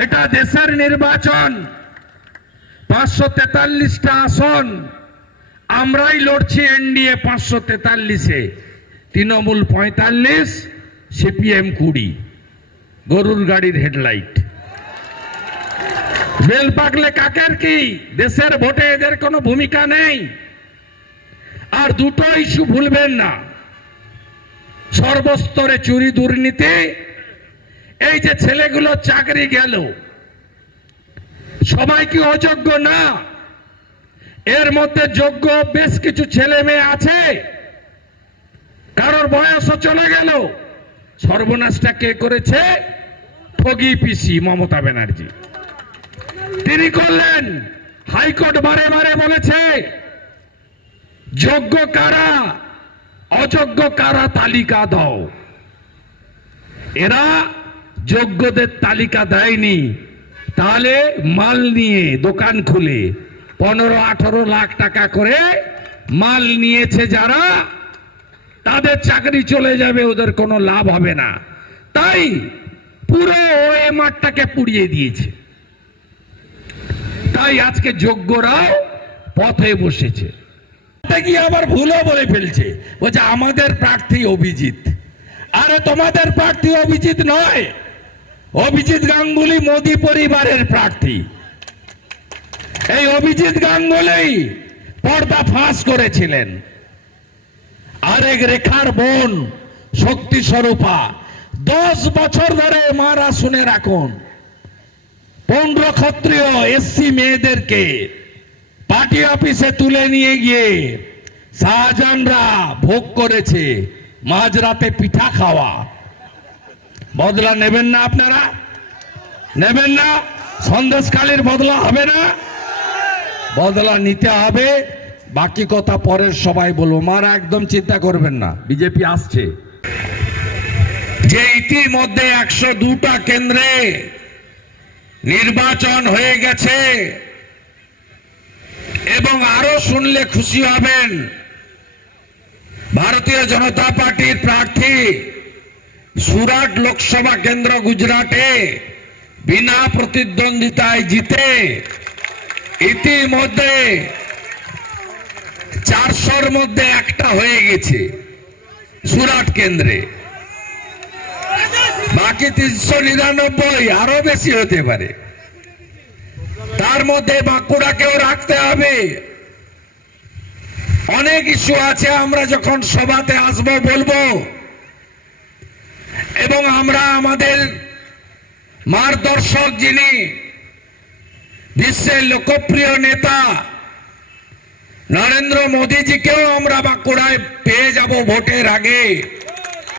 এটা দেশের নির্বাচন। পাঁচশো তেতাল্লিশটা আসন। আমরাই লড়ছি এনডিএ পাঁচশো তেতাল্লিশে। তৃণমূল পঁয়তাল্লিশ, সিপিএম কুড়ি। গরুর গাড়ির হেডলাইট। বেল পাকলে কাকের কি? দেশের ভোটে এদের কোনো ভূমিকা নেই। আর দুটো ইস্যু ভুলবেন না। সর্বস্তরে চুরি দুর্নীতি এই যে ছেলেগুলো চাকরি গেল, সবাই কি অযোগ্য না? এর মধ্যে যোগ্য বেশ কিছু ছেলে মেয়ে আছে। কারোর বয়সও চলে গেল। সর্বনাশটা কে করেছে? ঠগি পিসি মমতা ব্যানার্জি। তিনি করলেন, হাইকোর্ট বারে বারে বলেছে, যোগ্য কারা, অযোগ্য কারা তালিকা দাও। এরা যোগ্যদের তালিকা দেয়নি। তাহলে মাল নিয়ে দোকান খুলে পনেরো, আঠারো লাখ টাকা করে মাল নিয়েছে যারা, তাদের চাকরি চলে যাবে, ওদের কোনো লাভ হবে না। তাই পুরো ওয়ে মাঠটাকে পুড়িয়ে দিয়েছে। তাই আজকে যোগ্যরাও পথে বসেছে। গিয়ে আবার ভুলও বলে ফেলছে? বলছে, আমাদের প্রার্থী অভিজিৎ। আরে, তোমাদের প্রার্থী অভিজিৎ নয়। অভিজিৎ গাঙ্গুলি মোদী পরিবারের প্রার্থী। এই অভিজিৎ গাঙ্গুলি পর্দা ফাঁস করেছিলেন। আরেক রেখার বোন শক্তি স্বরূপা, দশ বছর ধরে মারা শুনে রাখুন। পনেরো ক্ষত্রিয় এসসি মেয়েদেরকে পার্টি অফিসে তুলে নিয়ে গিয়ে শাহজাহানরা ভোগ করেছে, মাঝরাতে পিঠা খাওয়া। বদলা নেবেন না আপনারা। নেবেন না। সন্দেশকালীর বদলা হবে না। বদলা নিতে হবে। বাকি কথা পরের সবাই বলব। মারা একদম চিন্তা করবেন না। বিজেপি আসছে। যে ইতিমধ্যে একশো দুটা কেন্দ্রে নির্বাচন হয়ে গেছে এবং আরও শুনলে খুশি হবেন। ভারতীয় জনতা পার্টির প্রার্থী সুরাট লোকসভা কেন্দ্র গুজরাটে বিনা প্রতিদ্বন্দ্বিতায় জিতে ইতিমধ্যে চারশোর মধ্যে একটা হয়ে গেছে সুরাট কেন্দ্রে। বাকি তিনশো নিরানব্বই আরও বেশি হতে পারে। তার মধ্যে বাঁকুড়াকেও রাখতে হবে। অনেক ইস্যু আছে, আমরা যখন সভাতে আসব বলব। এবং আমরা আমাদের মার্গদর্শক যিনি বিশ্বের লোকপ্রিয় নেতা নরেন্দ্র মোদীজিকেও আমরা বাঁকুড়ায় পেয়ে যাব ভোটের আগে।